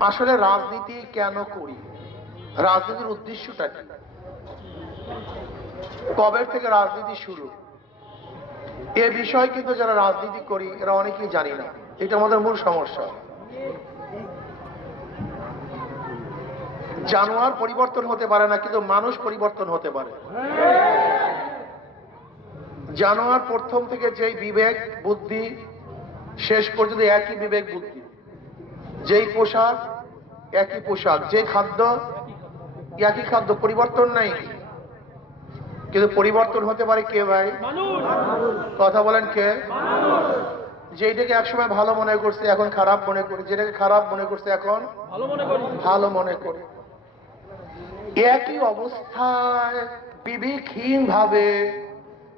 আসলে রাজনীতি কেন করি? রাজনীতির উদ্দেশ্যটা কি? কবের থেকে রাজনীতি শুরু? এ বিষয় কিন্তু যারা রাজনীতি করি, এরা অনেকেই জানি না। এটা আমাদের মূল সমস্যা। জানোয়ার পরিবর্তন হতে পারে না, কিন্তু মানুষ পরিবর্তন হতে পারে। জানোয়ার প্রথম থেকে যেই বিবেক, বুদ্ধি, শেষ পর্যন্ত একই বিবেক, বুদ্ধি। যেই পোশাক একই পোশাক যে খাদ্য একই খাদ্য পরিবর্তন নাই। কিন্তু পরিবর্তন হতে পারে কে ভাই? কথা বলেন কে? যেটাকে একসময় ভালো মনে করছে এখন খারাপ মনে করে। যেটাকে খারাপ মনে করছে এখন ভালো মনে করি। একই অবস্থায় বিবেকহীন ভাবে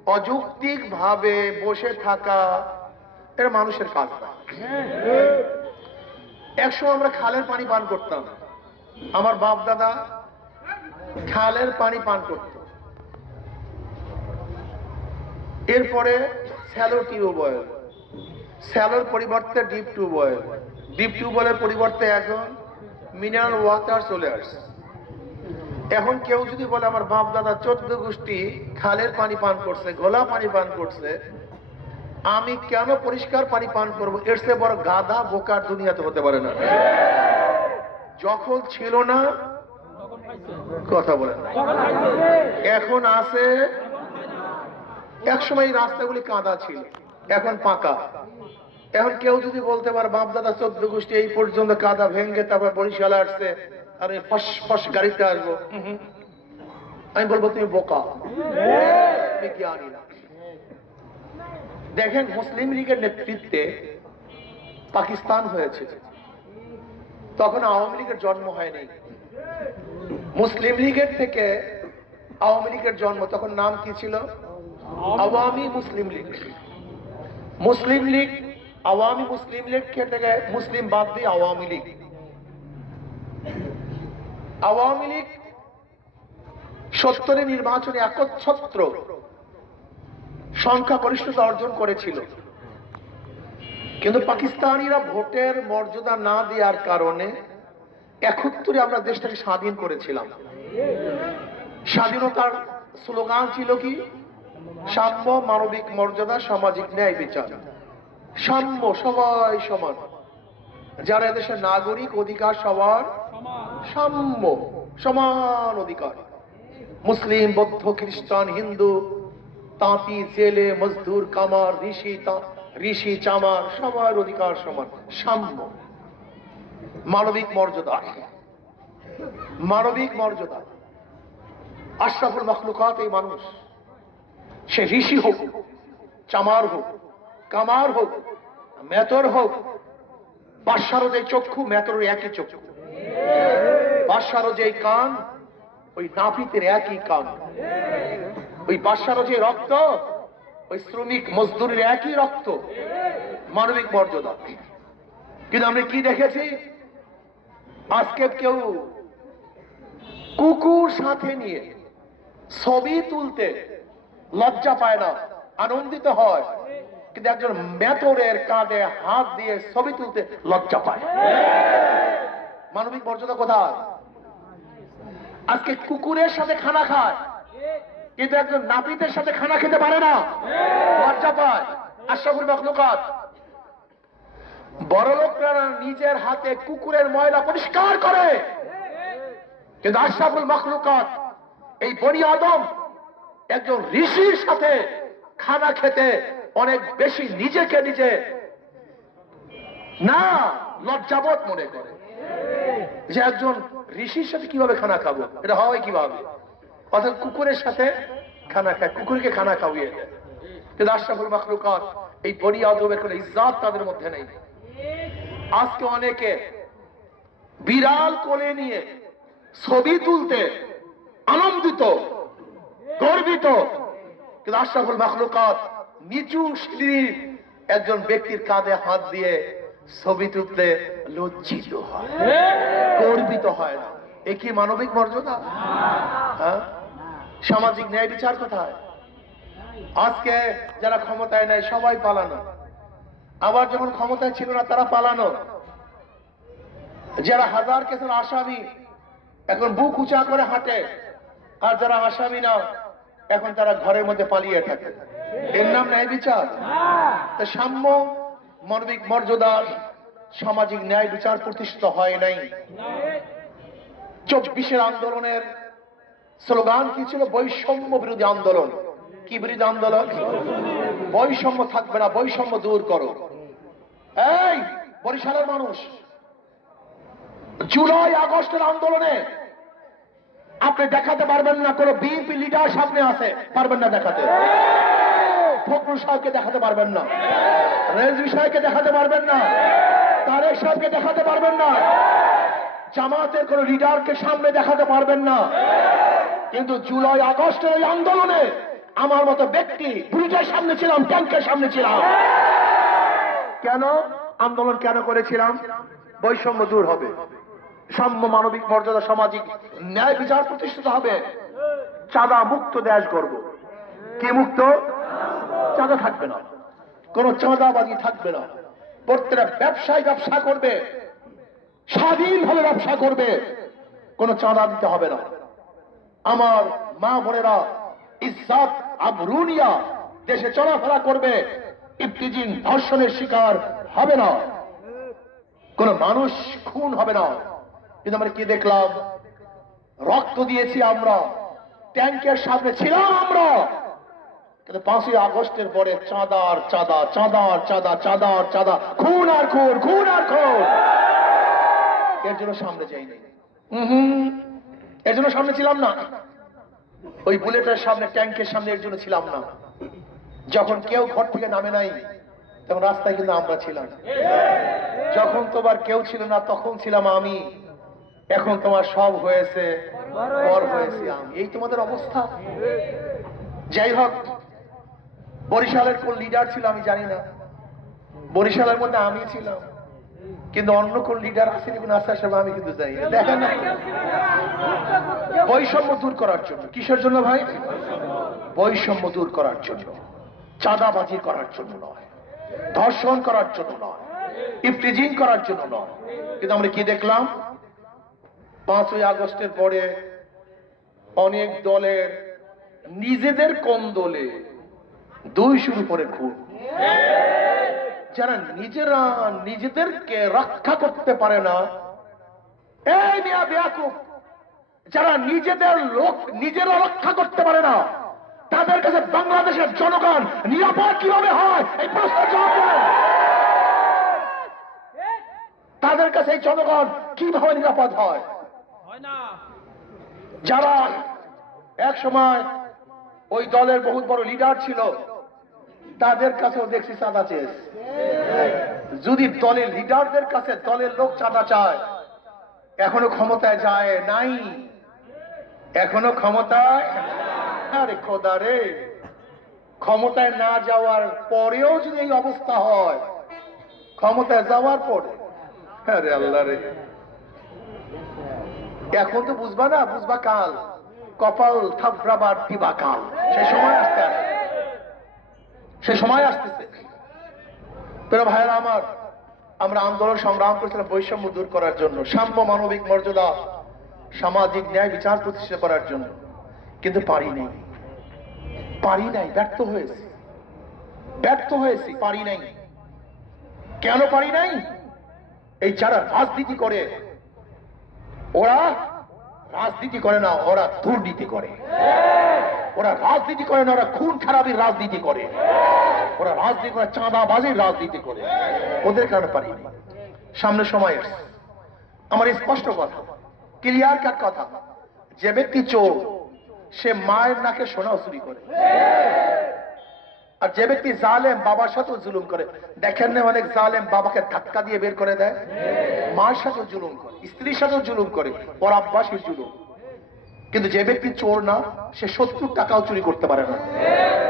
অযৌক্তিক ভাবে বসে থাকা এটা মানুষের কাজ না। একসময় আমরা খালের পানি পান করতাম। আমার বাপ দাদা খালের পানি পান করত। এরপরে স্যালো টিউবওয়েল স্যালোর পরিবর্তে ডিপ টিউবওয়েল ডিপ টিউবওয়েলের পরিবর্তে এখন মিনারেল ওয়াটার চলে আসছে এখন কেউ যদি বলে, আমার বাপ দাদা চোদ্দ গোষ্ঠী খালের পানি পান করছে গোলা পানি পান করছে আমি কেন পরিষ্কার পানি পান করব? এর চেয়ে বড় গাধা বোকার দুনিয়াতে হতে পারে না। যখন ছিল না, কথা খাইছে এখন আছে, একসময় এই রাস্তাগুলি কাদা ছিল, এখন পাকা। এখন কেউ যদি বলতে পারে, বাপ দাদা চোদ্দ গোষ্ঠী এই পর্যন্ত কাদা ভেঙে তারপর বরিশালে আসছে, আর এই ফস ফস গাড়িতে আসব। আমি বলব, তুমি বোকা, তুমি জ্ঞানী না। দেখেন মুসলিম লীগের নেতৃত্বে পাকিস্তান হয়েছে। তখন আওয়ামী লীগের জন্ম হয়নি। মুসলিম লীগের থেকে আওয়ামী লীগের জন্ম তখন নাম কি ছিল? আওয়ামী মুসলিম লীগ। মুসলিম লীগ, আওয়ামী মুসলিম লীগ থেকে মুসলিম বাদ দিয়ে আওয়ামী লীগ। আওয়ামী লীগ সত্তরের নির্বাচনে একচ্ছত্র সংখ্যাগরিষ্ঠতা অর্জন করেছিল। কিন্তু পাকিস্তানিরা ভোটের মর্যাদা না দেওয়ার কারণে একত্তরে আমরা দেশটাকে স্বাধীন করেছিলাম। স্বাধীনতার স্লোগান ছিল কি? সাম্য মানবিক মর্যাদা, সামাজিক ন্যায় বিচার। সাম্য, সবাই সমান। যারা এদেশের নাগরিক অধিকার সবার সাম্য, সমান অধিকার। মুসলিম, বৌদ্ধ, খ্রিস্টান, হিন্দু তাঁতি, জেলে, মজদুর, কামার, ঋষি ঋষি, চামার, সবার অধিকার সমান। সাম্য। মানবিক মর্যাদা মানবিক মর্যাদা। আশরাফুল মখলুকাত এই মানুষ। সে ঋষি হোক, চামার হোক, কামার হোক, মেতর হোক বাদশারও যে চক্ষু মেতর একই চক্ষু। বাদশারও যে কান, ওই নাপিতের একই কান। ওই বাদশারও যে রক্ত, ওই শ্রমিক মজদুরের একই রক্ত, মানবিক মর্যাদা। কিন্তু আমরা কি দেখেছি? আজকে কেউ কুকুর সাথে নিয়ে ছবি তুলতে লজ্জা পায় না, আনন্দিত হয়, কিন্তু একজন মেতরের কাঁধে হাত দিয়ে ছবি তুলতে লজ্জা পায়। মানবিক মর্যাদা কোথায়? আজকে কুকুরের সাথে খানা খায় কিন্তু একজন নাপিতের সাথে খানা খেতে পারে না। লজ্জা পায়। আশরাফুল মখলুকাত। বড় লোকরা নিজের হাতে কুকুরের ময়লা পরিষ্কার করে। কিন্তু আশরাফুল মখলুকাত, এই বনি আদম একজন ঋষির সাথে খানা খেতে অনেক বেশি নিজেকে নিজে না, লজ্জাবোধ মনে করে। যে একজন ঋষির সাথে কীভাবে খানা খাব? এটা হয় কীভাবে? অর্থাৎ কুকুরের সাথে খানা খায়, কুকুরকে খানা খাওয়িয়ে দেয়। কিন্তু আশরাফুল মখলুকাত এই বনি আদমের কোনো ইজ্জাত তাদের মধ্যে নেই। আজকে অনেকে বিড়াল কোলে নিয়ে ছবি তুলতে আনন্দিত, গর্বিত। কিন্তু আশরাফুল মখলুকাত নিচু শ্রেণির একজন ব্যক্তির কাঁধে হাত দিয়ে ছবি তুলতে লজ্জিত হয়, গর্বিত হয় না। এ কি মানবিক মর্যাদা? হ্যাঁ? সামাজিক ন্যায় বিচার কোথায়? আজকে যারা ক্ষমতায় নেয়, সবাই পালানো। আবার যখন ক্ষমতায় ছিল না, তারা পালানো। যারা হাজার কেসের আসামি, এখন বুক উঁচা করে হাঁটে। আর যারা আসামি না এখন তারা ঘরের মধ্যে পালিয়ে থাকে। এর নাম ন্যায় বিচার। তা সাম্য, মানবিক মর্যাদা, সামাজিক ন্যায় বিচার প্রতিষ্ঠিত হয় নাই। চব্বিশের আন্দোলনের স্লোগান কি ছিল? বৈষম্য বিরোধী আন্দোলন। কি বিরোধী আন্দোলন? বৈষম্য থাকবে না, বৈষম্য দূর করো। এই, বরিশালের মানুষ, জুলাই, আগস্টের আন্দোলনে আপনি দেখাতে পারবেন না, কোন বিএনপি লিডার সামনে আছে, পারবেন না দেখাতে। ফখরুল সাহেবকে দেখাতে পারবেন না। রেজভি সাহেবকে দেখাতে পারবেন না। তারেক সাহেবকে দেখাতে পারবেন না। জামাতের কোন লিডারকে সামনে দেখাতে পারবেন না। কিন্তু জুলাই আগস্টের ওই আন্দোলনে আমার মতো ব্যক্তি ব্রিজের সামনে ছিলাম, ট্যাঙ্কের সামনে ছিলাম। কেন? আন্দোলন কেন করেছিলাম? বৈষম্য দূর হবে। সাম্য মানবিক মর্যাদা, সামাজিক ন্যায় বিচার প্রতিষ্ঠিত হবে। চাঁদা মুক্ত দেশ করব কে মুক্ত? চাঁদা থাকবে না। কোন চাঁদাবাজি থাকবে না। প্রত্যেকটা ব্যবসায় ব্যবসা করবে। স্বাধীনভাবে ব্যবসা করবে। কোন চাঁদা দিতে হবে না। আমার মা বোনেরা ইজ্জাত আবরুনিয়া দেশে চলাফেরা করবে ইফতিজিন ধর্ষণের শিকার হবে না। কোন মানুষ খুন হবে না। কিন্তু আমরা কি দেখলাম? রক্ত দিয়েছি আমরা ট্যাঙ্কের সামনে ছিলাম আমরা। কিন্তু পাঁচই আগস্টের পরে চাঁদার চাঁদা চাঁদার চাঁদা চাঁদার চাঁদা, খুন আর খুন খুন আর খুন। এর জন্য সামনে যাইনি। হুম। এর জন্য সামনে ছিলাম না। ওই বুলেটের সামনে, ট্যাঙ্কের সামনে এর জন্য ছিলাম না। যখন কেউ ঘর থেকে নামে নাই, তখন রাস্তায় কিন্তু আমরা ছিলাম। যখন তোমার কেউ ছিল না, তখন ছিলাম আমি। এখন তোমার সব হয়েছে এই তোমাদের অবস্থা? যাই হোক, বরিশালের কোন লিডার ছিল আমি জানি না। বরিশালের মধ্যে আমি ছিলাম। কিন্তু অন্য কোন লিডার আসেনি, কোন আস্তে আসবে আমি কিন্তু জানি না দেখেন বৈষম্য দূর করার জন্য। কিসের জন্য ভাই? বৈষম্য দূর করার জন্য। চাঁদাবাজি করার জন্য নয়। ধর্ষণ করার জন্য নয়। ইফটিজিং করার জন্য নয়। কিন্তু আমরা কি দেখলাম? পাঁচই আগস্টের পরে অনেক দলের নিজেদের কোন দলে দুই শুরু করে খুন যারা নিজেরা নিজেদেরকে রক্ষা করতে পারে না, এই মিয়া বেয়াকুব, যারা নিজেদের লোক নিজেরা রক্ষা করতে পারে না, তাদের কাছে বাংলাদেশের জনগণ নিরাপদ কীভাবে হয়? এই প্রশ্নের জবাব তাদের কাছে এই জনগণ কীভাবে নিরাপদ হয়? যারা এক সময় ওই দলের বহুত বড় লিডার ছিল, তাদের কাছেও দেখছি চাঁদা চেয়েছে যদি দলের লিডারদের কাছে দলের লোক চাঁদা চায়, এখনও ক্ষমতায় যায় নাই। এখনও ক্ষমতায় ক্ষমতায় না যাওয়ার পরেও যদি এই অবস্থা হয়, ক্ষমতায় যাওয়ার পরে আল্লাহ রে। এখন তো বুঝবা না, বুঝবা কাল। কপাল থাপড়াবার কাল। সে সময় আসতে আসে। সে সময় আসতেছে। প্রিয় ভাইয়েরা আমার, আমরা আন্দোলন সংগ্রাম করেছিলাম বৈষম্য দূর করার জন্য, সাম্য মানবিক মর্যাদা, সামাজিক ন্যায় বিচার প্রতিষ্ঠা করার জন্য। কিন্তু পারি নাই। পারি নাই, ব্যর্থ হয়েছি। ব্যর্থ হয়েছি, পারি নাই। কেন পারি নাই? এই যারা রাজনীতি করে, ওরা রাজনীতি করে না, ওরা দুর্নীতি করে। ওরা রাজনীতি করে না, ওরা খুন খারাপির রাজনীতি করে। ওরা রাজনীতি করে চাঁদাবাজির রাজনীতি করে। ওদের কারণে পারিনি সামনে সময় এসছে। আমার স্পষ্ট কথা ক্লিয়ার কাট কথা, যে ব্যক্তি চোর, সে মায়ের নাকে সোনাও চুরি করে। আর যে ব্যক্তি জালেম, বাবার সাথেও জুলুম করে। দেখেন না অনেক জালেম বাবাকে ধাক্কা দিয়ে বের করে দেয়? মার সাথেও জুলুম করে, স্ত্রীর সাথেও জুলুম করে আব্বাসী জুলুম। কিন্তু যে ব্যক্তি চোর না, সে সত্তর টাকাও চুরি করতে পারে না।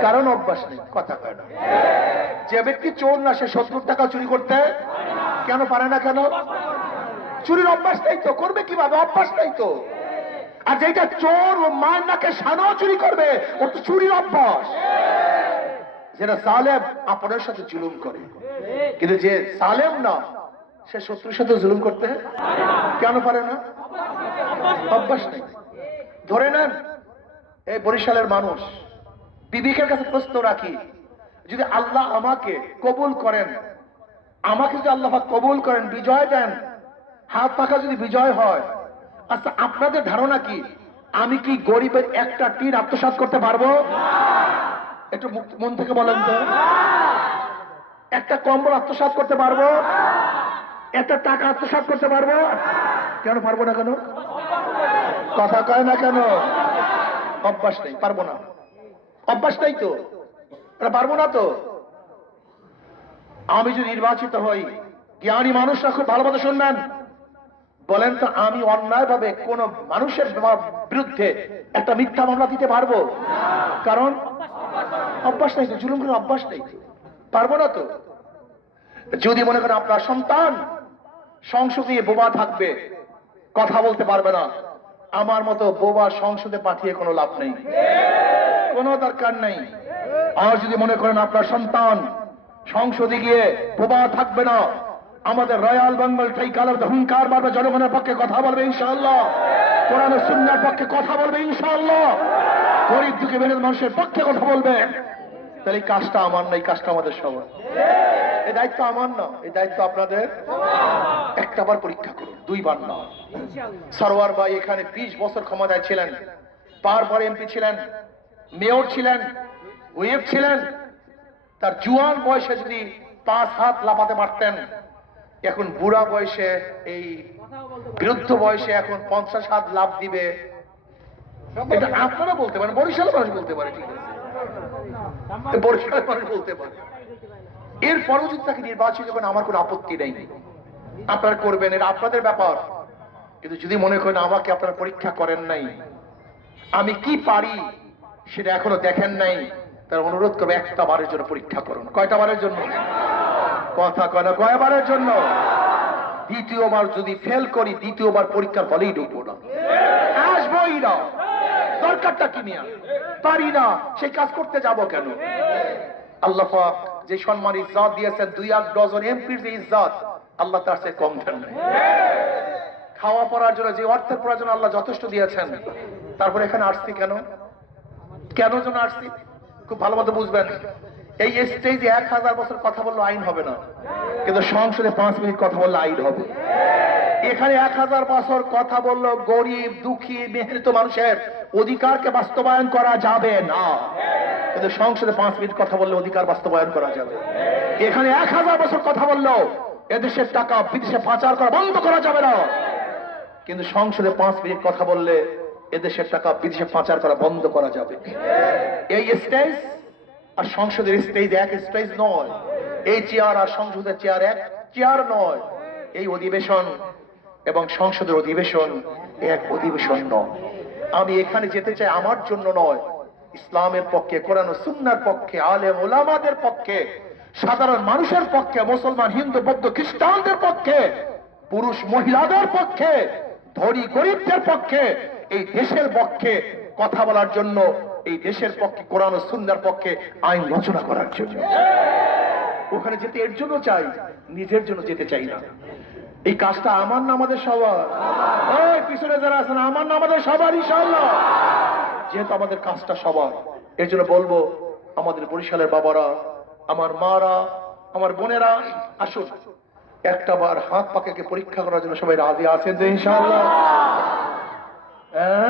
কারণ অভ্যাস নেই, কথা কয় না। যে ব্যক্তি চোর না, সে সত্তর টাকা চুরি করতে কেন পারে না কেন? চুরির অভ্যাস নেই তো, করবে কীভাবে? অভ্যাস নেই তো। আর যেটা চোর ও মায়ের নাকে সানাও চুরি করবে ও তো চুরির অভ্যাস। যেটা সালেম আপনার সাথে জুলুম করে। কিন্তু যে সালেম না, সে শত্রুর সাথে জুলুম করতে কেন পারে না? অভ্যাস নেই। ধরে নেন, এই বরিশালের মানুষ, বিবেকের কাছে প্রশ্ন রাখি, যদি আল্লাহ আমাকে কবুল করেন, আমাকে যদি আল্লাহ কবুল করেন, বিজয় দেন, হাত পাখা যদি বিজয় হয় আচ্ছা আপনাদের ধারণা কি? আমি কি গরিবের একটা টিন আত্মসাৎ করতে পারব? একটু মন থেকে বলেন তো। একটা কম্বল আত্মসাৎ করতে পারব? একটা টাকা আত্মসাৎ করতে পারব? কেন পারব না কেন? কথা কয় না কেন? অভ্যাস নেই, পারব না। অভ্যাস নেই তো? পারব না তো? আমি যদি নির্বাচিত হই, জ্ঞানী মানুষরা খুব ভালো মতো শুনবেন। বলেন তো, আমি অন্যায় ভাবে কোন মানুষের বিরুদ্ধে একটা মিথ্যা মামলা দিতে পারব? কারণ অভ্যাস নেই তো, জুলুম করে অভ্যাস নেই পারব না তো? যদি মনে করেন আপনার সন্তান সংসদ বোবা থাকবে, কথা বলতে পারবে না। আমার মতো বোবা সংসদে পাঠিয়ে কোনো লাভ নেই। কোনো দরকার নেই। আর যদি মনে করেন আপনার সন্তান সংসদে গিয়ে বোবা থাকবে না, আমাদের রয়্যাল বেঙ্গল টাইকালার হুঙ্কার মারবে, জনগণের পক্ষে কথা বলবে ইনশাআল্লাহ। কোরআন সুন্দর পক্ষে কথা বলবে ইনশাআল্লাহ। গরিব দুঃখী মেহনত মানুষের পক্ষে কথা বলবে। তাহলে এই কাজটা আমার না, এই কাজটা আমাদের সবার। এই দায়িত্ব আমার না, এই দায়িত্ব আপনাদের। একটা বার পরীক্ষা করুন। দুইবার না সরোয়ার ভাই এখানে বিশ বছর ক্ষমতায় ছিলেন বারবার এমপি ছিলেন মেয়র ছিলেন ওয়েব ছিলেন তার জুয়ান বয়সে যদি পাঁচ হাত লাফাতে পারতেন এখন বুড়া বয়সে এই বৃদ্ধ বয়সে এখন পঞ্চাশ হাত লাভ দিবে। এটা আপনারা বলতে পারেন বরিশালের মানুষ বলতে পারে ঠিক আছে? বরিশালের মানুষ বলতে পারে। এরপরও যদি তাকে নির্বাচিত করেন আমার কোনো আপত্তি নেই। আপনারা করবেন, এটা আপনাদের ব্যাপার। কিন্তু যদি মনে করেন আমাকে আপনারা পরীক্ষা করেন নাই, আমি কি পারি সেটা এখনও দেখেন নাই, তার অনুরোধ করবে একটা বারের জন্য পরীক্ষা করুন। কয়টা বারের জন্য? কথা কয় না কয়বারের জন্য? দ্বিতীয়বার যদি ফেল করি, দ্বিতীয়বার পরীক্ষার ফলেই ঢুকবো না। আসবোই না। দরকারটা কি নিয়ে পারি না। সেই কাজ করতে যাব কেন? আল্লাহ যে সম্মান ইজ্জত দিয়েছেন, দুই আট ডজন এমপির যে ইজ্জত আল্লাহ তার সে কম দেন। খাওয়া পড়ার জন্য, যে অর্থের প্রয়োজন আল্লাহ যথেষ্ট দিয়েছেন। তারপর এখানে আসছি কেন? কেন যেন আসছি? খুব ভালো মতো বুঝবেন। এই স্টেজে এক হাজার বছর কথা বললে আইন হবে না। কিন্তু সংসদে পাঁচ মিনিট কথা বললে আইন হবে। এখানে এক হাজার বছর কথা বলল গরিব, দুঃখী, মেহনত মানুষের অধিকারকে বাস্তবায়ন করা যাবে না। কিন্তু সংসদে পাঁচ মিনিট কথা বললে অধিকার বাস্তবায়ন করা যাবে। এখানে এক হাজার বছর কথা বলল এদেশের টাকা বিদেশে পাচার করা বন্ধ করা যাবে না। কিন্তু সংসদে পাঁচ মিনিট কথা বললে এদেশের টাকা বিদেশে পাচার করা বন্ধ করা যাবে। এই স্টেজ আর সংসদের স্টেজ এক স্টেজ নয়। এই চেয়ার আর সংসদের চেয়ার এক চেয়ার নয়। এই অধিবেশন এবং সংসদের অধিবেশন এক অধিবেশন নয়। আমি এখানে যেতে চাই আমার জন্য নয়। ইসলামের পক্ষে, কোরআন সুন্নার পক্ষে, আলেম ওলামাদের পক্ষে সাধারণ মানুষের পক্ষে, মুসলমান, হিন্দু, বৌদ্ধ, খ্রিস্টানদের পক্ষে, পুরুষ, মহিলাদের পক্ষে, ধনী, গরিবদের পক্ষে, এই দেশের পক্ষে কথা বলার জন্য, এই দেশের পক্ষে, কোরআন ও সুন্নার পক্ষে আইন রচনা করার জন্য। ওখানে যেতে এর জন্য চাই, নিজের জন্য যেতে চাই না। এই কাজটা আমার না আমাদের সবার? পিছনে যারা আছেন, আমার না আমাদের সবার, ইনশাআল্লাহ। যেহেতু আমাদের কাজটা সবার, এর জন্য বলব, আমাদের বরিশালের বাবারা আমার মারা, আমার বোনেরা, আসুন, একটা বার হাত পাকে পরীক্ষা করার জন্য সবাই রাজি আছেন যে ইনশাআল্লাহ? হ্যাঁ?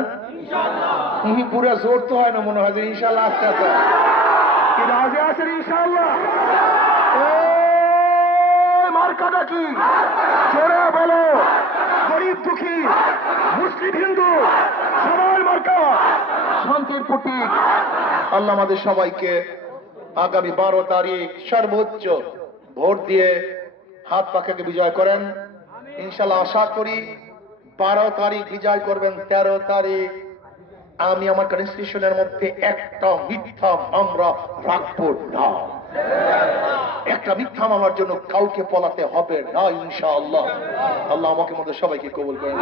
পুরো জোর তো হয় না মনে হয় যে ইনশাআল্লাহ আস্তে আস্তে। কি, রাজি আছেন ইনশাআল্লাহ? মার্কাটা কি? জোরে বলো। গরিব দুঃখী, মুসলিম হিন্দু, সবার মার্কা শান্তির প্রতীক। আল্লাহ আমাদের সবাইকে আগামী বারো তারিখ সর্বোচ্চ ভোট দিয়ে হাত পাখাকে বিজয় করেন। ইনশাল্লাহ আশা করি বারো তারিখ বিজয় করবেন, তেরো তারিখ। আমি আমার কনস্টিটিউশনের মধ্যে একটা মিথ্যা আমরা রাখব না। একটা মিথ্যা মামার জন্য কাউকে পলাতে হবে না, ইনশাআল্লাহ। আল্লাহ আমাকে মধ্যে সবাইকে কবুল করেন